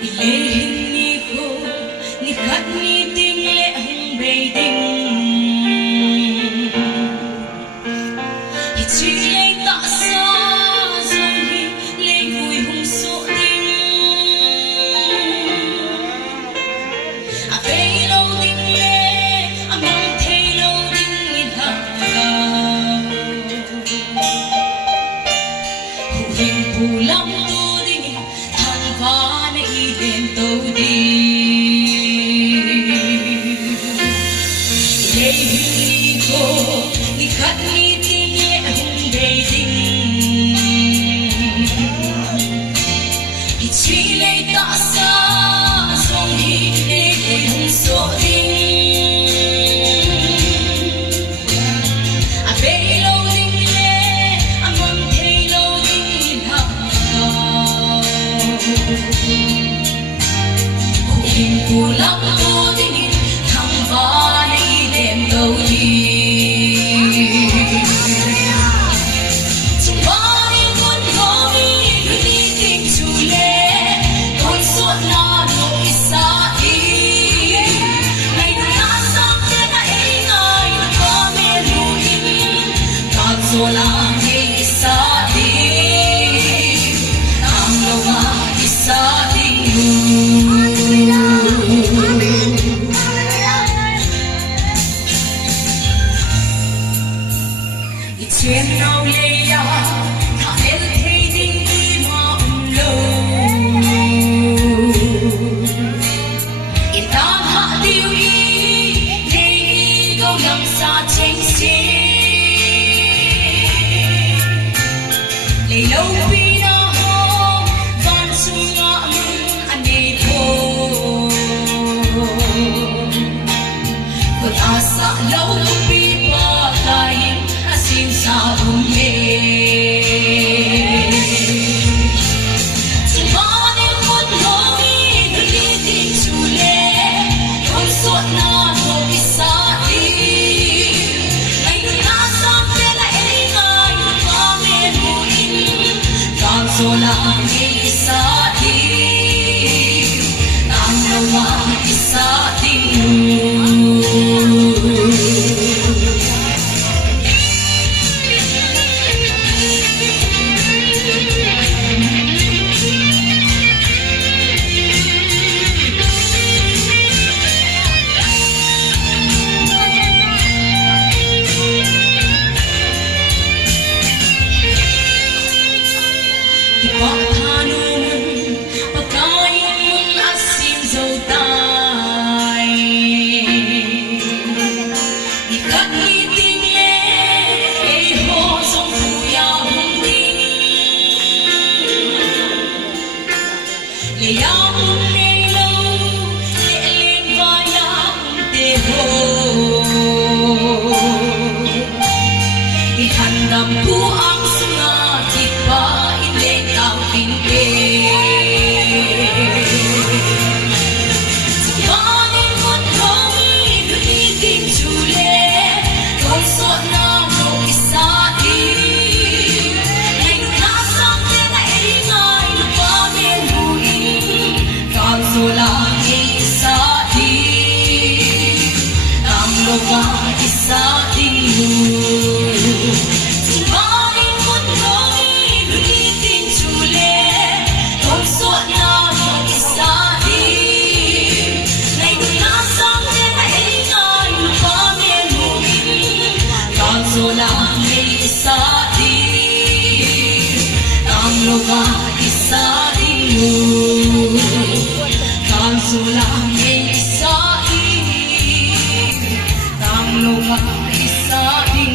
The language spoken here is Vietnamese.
Ilehing ni ko ni kat ni ting le ang beiding Ichilay ta sa zong hi lay vui hung so ding A bay lâu ding le a mang thay lâu ding in hak ka Hu hing pulang tu ding thang va na idem tâu đi Ilehing ni ko ni kat ni ting le ang beiding Ichilay ta sa zong hi lay vui hung so ding A bay lâu ding le a mang thay lâu ding in hak ka Hùng pulang tu ding thang va na idem tâu đi Chung ba ni kun ko mi lu ni ting chu le Kon so na no isa i Ngay du na sang te na e ngay Ka me lu in Kat so lang e isa di Ang lo ma isa ding lu Trên nào lê ya thả el thay ding đi mà lâu In tan hạ tiêu y lê y gâu nằm xa chênh xê Lê lâu pi na hông van sung ngã mừng anh đê thô Vượt á xa lâu pi ba tay Xin sa umbe Chung ba ni kun ko mi nu li ting chu le Kon so na no isa di Ngay du na sang te na e ngay Ka me lu in Kat so lang e isa di Ang lo ma isa ding lu Handam ku ang sunga Kipa ilen tang pinke Subanin mo't kongi Lumiting chule Kung so na mo isa di Ngay nunasang te na ingay Lupamin huin Kang so lang isa di Ang loka isa di Subanin mo't kongi Lumiting chule Kung so na mo isa di Ngay nunasang te na ingay Lupamin huin Kang so lang isa di Ang loka isa di Kang so lang isa di Ang loka isa di